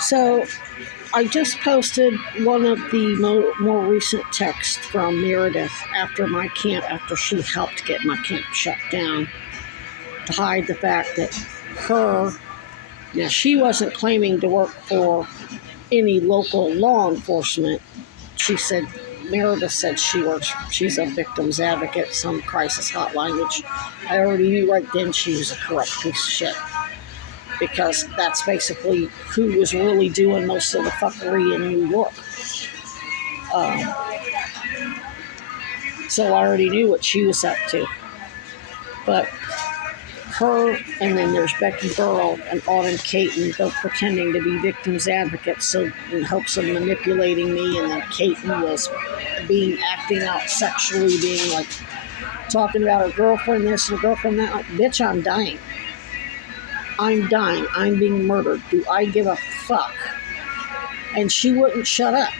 So I just posted one of the more recent texts from Merideth after she helped get my camp shut down, to hide the fact that she wasn't claiming to work for any local law enforcement. Meredith said she's a victim's advocate, some crisis hotline, which I already knew right then she was a corrupt piece of shit. Because that's basically who was really doing most of the fuckery in New York. So I already knew what she was up to. But her, and then there's Becky Burrell and Autumn Caton, both pretending to be victims advocates, so in hopes of manipulating me. And then Caton was acting out sexually, being like talking about her girlfriend this and her girlfriend that. Like, bitch, I'm dying. I'm dying. I'm being murdered. Do I give a fuck? And she wouldn't shut up.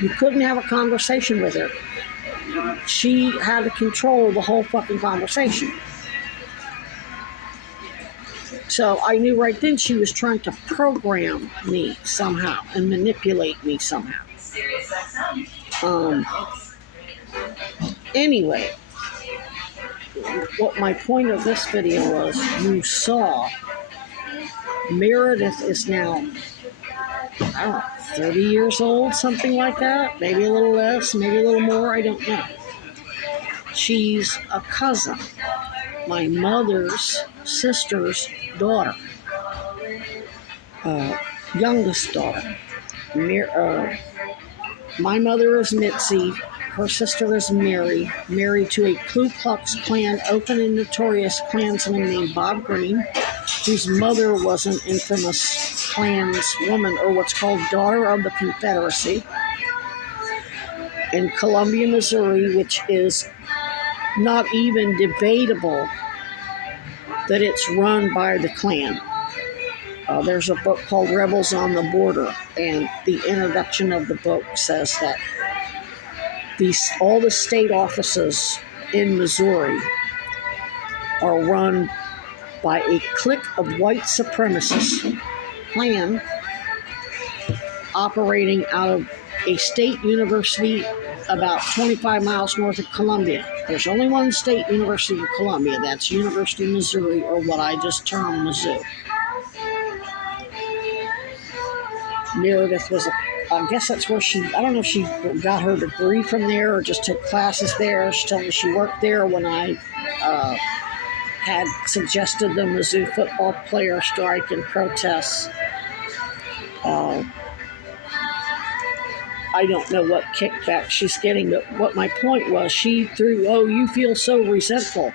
You couldn't have a conversation with her. She had to control the whole fucking conversation. So I knew right then she was trying to program me somehow and manipulate me somehow. Anyway, what my point of this video was, you saw Meredith is now, I don't know, 30 years old, something like that. Maybe a little less, maybe a little more, I don't know. She's a cousin, my mother's sister's daughter, youngest daughter. My mother is Mitzi, her sister is Mary, married to a Ku Klux Klan open and notorious Klansman named Bob Green, whose mother was an infamous Klanswoman, or what's called Daughter of the Confederacy, in Columbia, Missouri, which is not even debatable that it's run by the Klan. There's a book called Rebels on the Border, and the introduction of the book says that all the state offices in Missouri are run by a clique of white supremacists, Klan, operating out of a state university about 25 miles north of Columbia. There's only one state university in Columbia, that's University of Missouri, or what I just termed Mizzou. Meredith I guess that's where I don't know if she got her degree from there or just took classes there. She told me she worked there when I had suggested the Mizzou football player strike and protests. I don't know what kickback she's getting, but what my point was, she threw, you feel so resentful.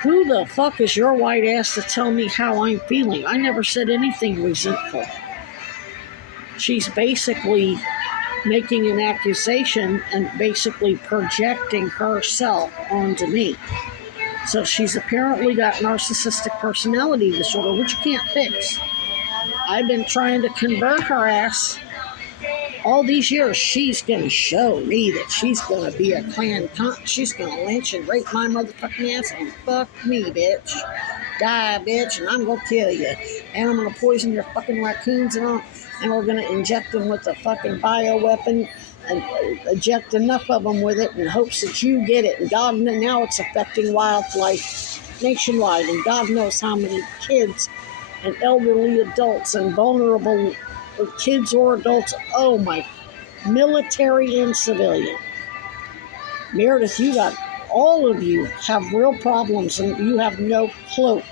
Who the fuck is your white ass to tell me how I'm feeling? I never said anything resentful. She's basically making an accusation and basically projecting herself onto me. So she's apparently got narcissistic personality disorder, which you can't fix. I've been trying to convert her ass all these years. She's going to show me that she's going to be a Klan cunt. She's going to lynch and rape my motherfucking ass and fuck me, bitch. Die, bitch, and I'm going to kill you. And I'm going to poison your fucking raccoons and we're going to inject them with a fucking bioweapon and eject enough of them with it in hopes that you get it. And God, now it's affecting wildlife nationwide. And God knows how many kids and elderly adults and vulnerable kids or adults. Oh my, military and civilian. Meredith, all of you have real problems and you have no clue.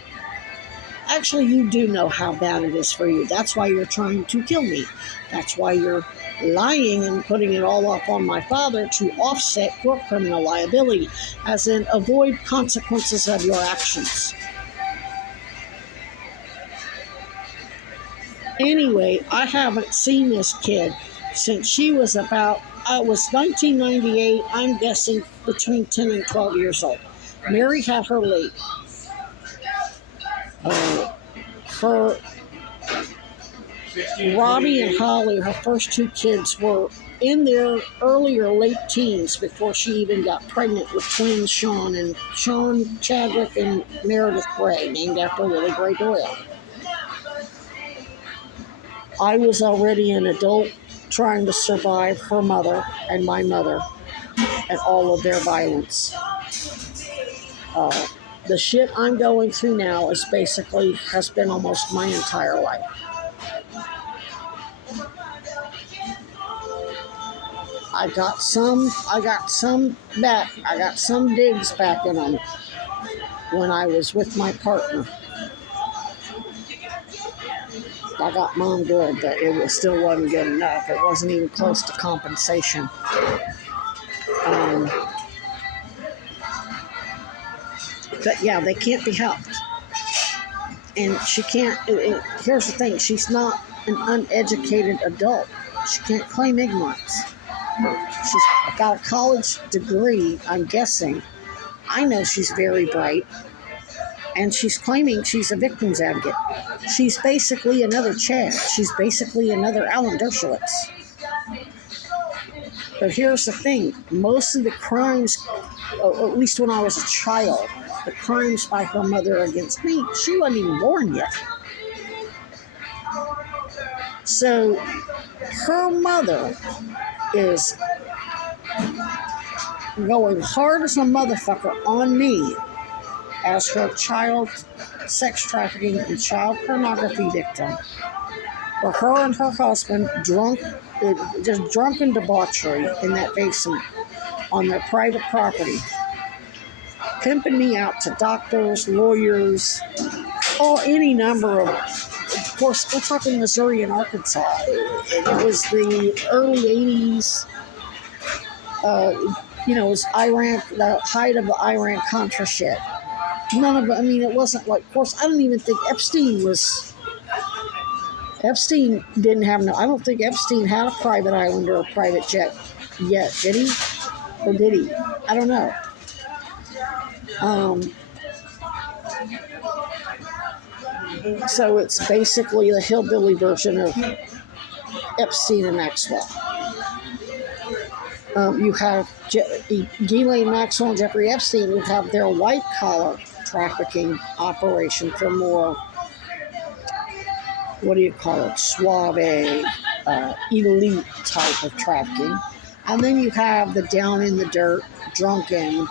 Actually, you do know how bad it is for you. That's why you're trying to kill me. That's why you're lying and putting it all off on my father to offset your criminal liability, as in avoid consequences of your actions. Anyway, I haven't seen this kid since she was it was 1998, I'm guessing between 10 and 12 years old. Mary had her late. Robbie and Holly, her first two kids, were in their earlier late teens before she even got pregnant with twins Sean Chadwick and Meredith Gray, named after Willie Gray Doyle. I was already an adult trying to survive her mother and my mother and all of their violence. Uh, the shit I'm going through now is basically has been almost my entire life. I got some digs back in them when I was with my partner. I got mom good, but still wasn't good enough. It wasn't even close to compensation. Um, but yeah, they can't be helped. And she can't, here's the thing, she's not an uneducated adult. She can't claim ignorance. She's got a college degree, I'm guessing. I know she's very bright. And she's claiming she's a victim's advocate. She's basically another Chad. She's basically another Alan Dershowitz. But here's the thing. Most of the crimes, at least when I was a child, the crimes by her mother against me, she wasn't even born yet. So her mother is going hard as a motherfucker on me as her child sex trafficking and child pornography victim. For her and her husband, just drunken debauchery in that basement on their private property, pimping me out to doctors, lawyers, or any number of course, we're talking Missouri and Arkansas. It was the early 80s. It was Iran, the height of the Iran-Contra shit. None of it, I mean, it wasn't like, of course, I don't even think Epstein didn't have I don't think Epstein had a private island or a private jet yet, did he? Or did he? I don't know. So it's basically the hillbilly version of Epstein and Maxwell. You have Ghislaine Maxwell and Jeffrey Epstein who have their white-collar trafficking operation for more, suave, elite type of trafficking. And then you have the down-in-the-dirt, drunken,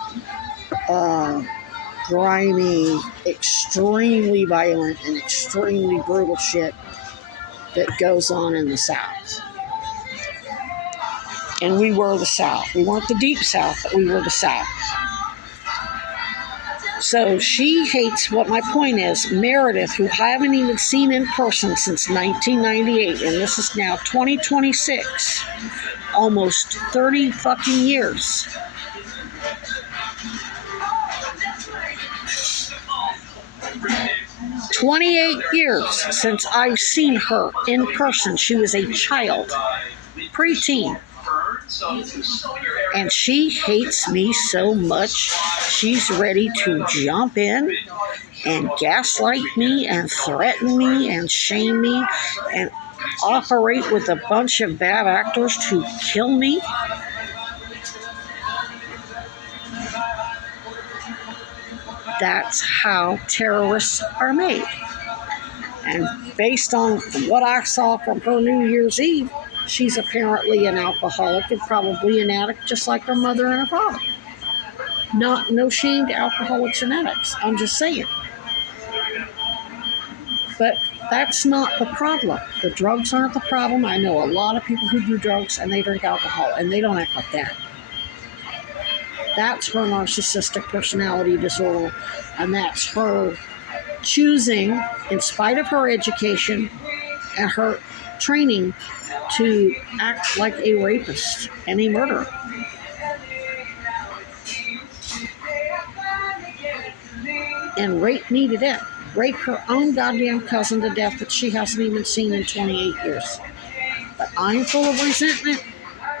grimy, extremely violent, and extremely brutal shit that goes on in the South. And we were the South. We weren't the Deep South, but we were the South. So she hates, what my point is, Merideth, who I haven't even seen in person since 1998, and this is now 2026, almost 30 fucking years. "28 years since I've seen her in person. She was a child, preteen. And she hates me so much, she's ready to jump in and gaslight me and threaten me and shame me and operate with a bunch of bad actors to kill me." That's how terrorists are made. And based on what I saw from her New Year's Eve, she's apparently an alcoholic and probably an addict just like her mother and her father. No shame to alcoholics and addicts. I'm just saying. But that's not the problem. The drugs aren't the problem. I know a lot of people who do drugs and they drink alcohol and they don't act like that. That's her narcissistic personality disorder, and that's her choosing, in spite of her education and her training, to act like a rapist and a murderer. And rape me to death. Rape her own goddamn cousin to death that she hasn't even seen in 28 years. But I'm full of resentment,